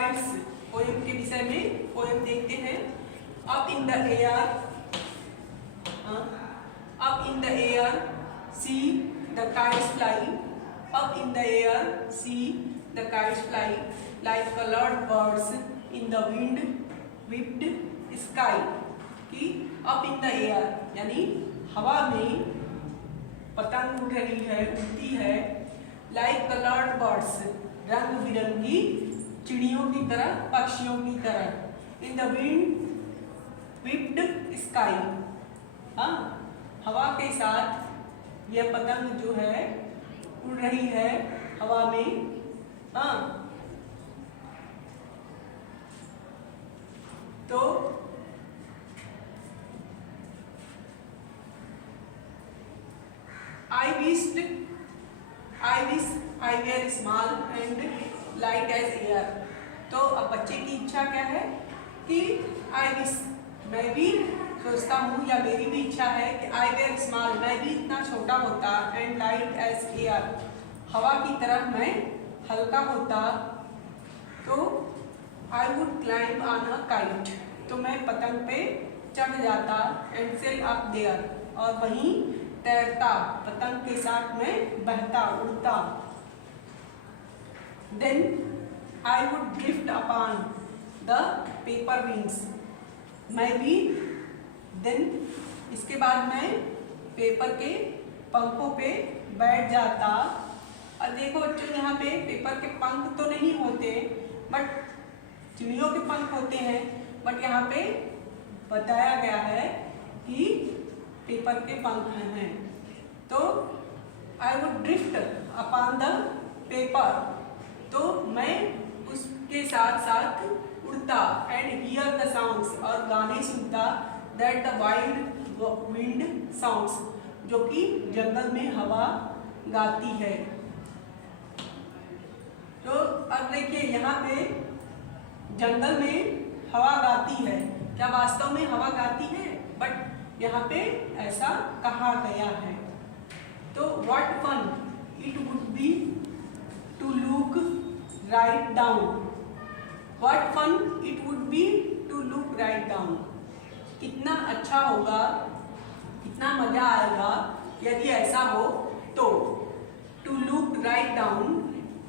Kites poem के विषय में पोएम देखते हैं। Up in the air, up in the air see the kites fly, up in the air see the kites fly like coloured birds in the wind whipped sky. कि up in the air यानी हवा में पतंग उड़ रही है, उड़ती है। लाइक कलर्ड बर्ड्स रंग बिरंगी चिड़ियों की तरह, पक्षियों की तरह। In the wind whipped sky, हाँ हवा के साथ यह पतंग जो है उड़ रही है हवा में। हाँ तो I wish I were small and light as air। तो अब बच्चे की इच्छा क्या है कि I wish, मैं भी सोचता हूँ या मेरी भी इच्छा है कि I were small, मैं भी इतना छोटा होता, and light as air, हवा की तरह मैं हल्का होता। तो I would climb on a kite, तो मैं पतंग पे चढ़ जाता। and sail up there, और वहीं तैरता, पतंग के साथ में बहता, उड़ता। Then I would drift upon the paper wings, मैं भी then इसके बाद मैं पेपर के पंखों पे बैठ जाता। और देखो बच्चों यहाँ पे पेपर के पंख तो नहीं होते, बट चिड़ियों के पंख होते हैं। बट यहाँ पे बताया गया है कि पेपर के पंख हैं। तो I would drift upon the paper, तो मैं उसके साथ साथ उड़ता। एंड हियर द साउंड्स, और गाने सुनता। That the wild wind sounds, जो कि जंगल में हवा गाती है। तो अब देखिए यहाँ पे जंगल में हवा गाती है, क्या वास्तव में हवा गाती है? बट यहाँ पे ऐसा कहा गया है। तो what fun it would be to look right down, what fun it would be to look right down, कितना अच्छा होगा, कितना मजा आएगा यदि ऐसा हो तो। टू लुक राइट डाउन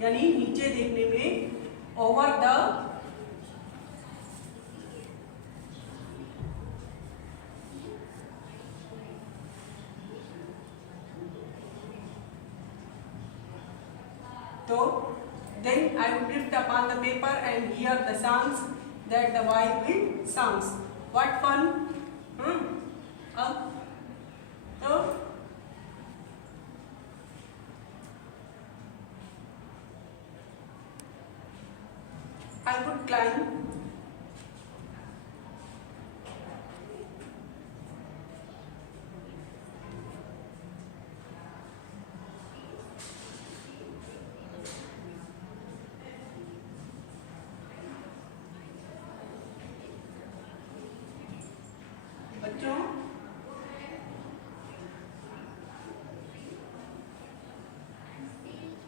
यानी नीचे देखने में। ओवर द, तो then I would drift upon the paper and hear the sounds that the wild wind sounds. What fun! अब तो I would climb बच्चों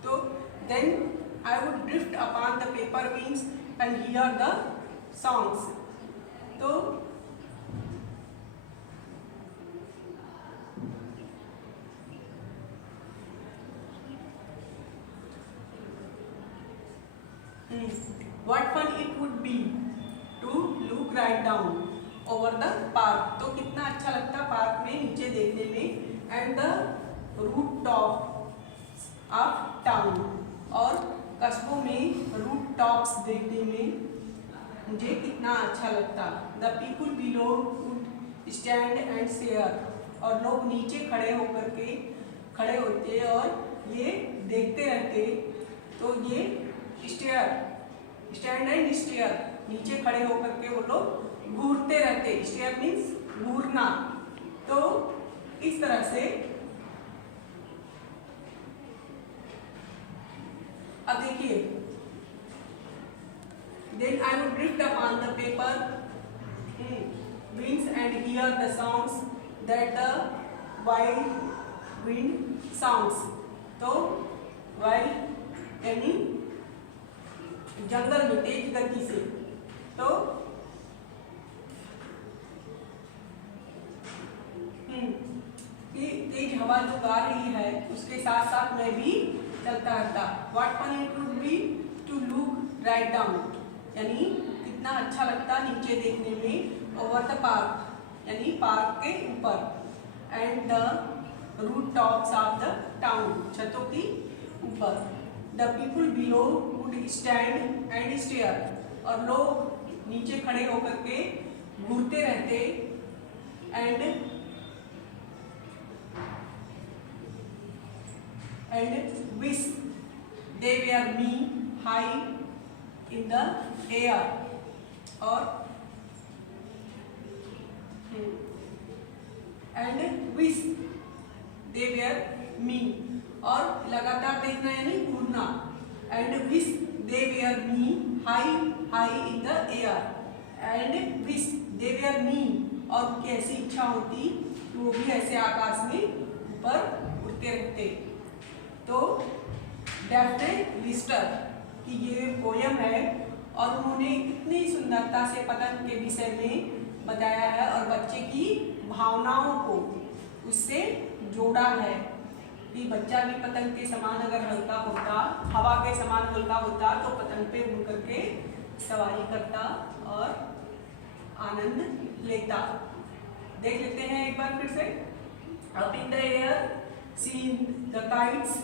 तो then I would drift upon the paper wings and hear the songs। तो what fun it would be to look right down over the park, तो कितना अच्छा लगता park में नीचे देखने में। And the roof top of town, और कस्बों में रूट टॉप्स देखने में मुझे कितना अच्छा लगता। The people below would stand and share, और लोग नीचे खड़े होते और ये देखते रहते। तो ये स्टैंड एंड स्टेयर, नीचे खड़े होकर के वो लोग घूरते रहते। स्टेयर मीन्स घूरना। तो इस तरह से अब देखिए, then I would drift upon the paper wings and hear the sounds that the wild wind sounds। तो wild यानी जंगल में तेज गति से। तो कि तेज हवा जो गा रही है उसके साथ साथ मैं भी चलता रहता। What fun it would be to look right down, यानी कितना अच्छा लगता नीचे देखने में, ओवर द पार्क यानी पार्क के ऊपर, and the roof tops of the town, छतों की ऊपर। The people below would stand and stare, और लोग नीचे खड़े होकर के घूरते रहते, and wish they were me high in the air, और and wish they were me, और लगातार देखना यानी घूरना, and wish they were me high in the air, and wish they were me, और उनकी ऐसी इच्छा होती कि वो भी ऐसे आकाश में ऊपर उड़ते रहते। तो डेफ्ने लिस्टर की ये पोयम है, और उन्होंने कितनी सुंदरता से पतंग के विषय में बताया है और बच्चे की भावनाओं को उससे जोड़ा है कि बच्चा भी पतंग के समान अगर हल्का होता, हवा के समान हल्का होता, तो पतंग पे उड़ करके सवारी करता और आनंद लेता। देख लेते हैं एक बार फिर से। Up in the air see the kites,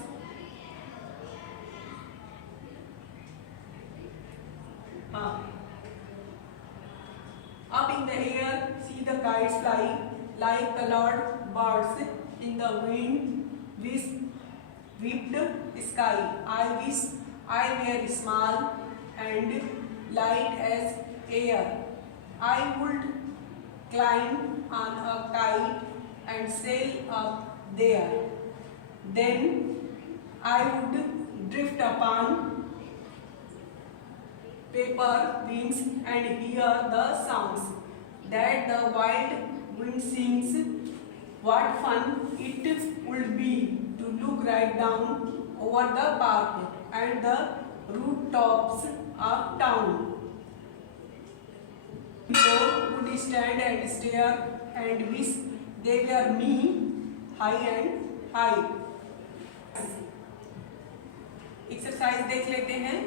up in the air see the kites fly like colored birds in the wind whipped sky. I wish I were small and light as air. I would climb on a kite and sail up there. Then I would drift upon paper wings and hear the sounds that the wild wind sings. What fun it would be to look right down over the park and the rooftops of town. People would stand and stare and wish they were me high and high. Exercise देख लेते हैं।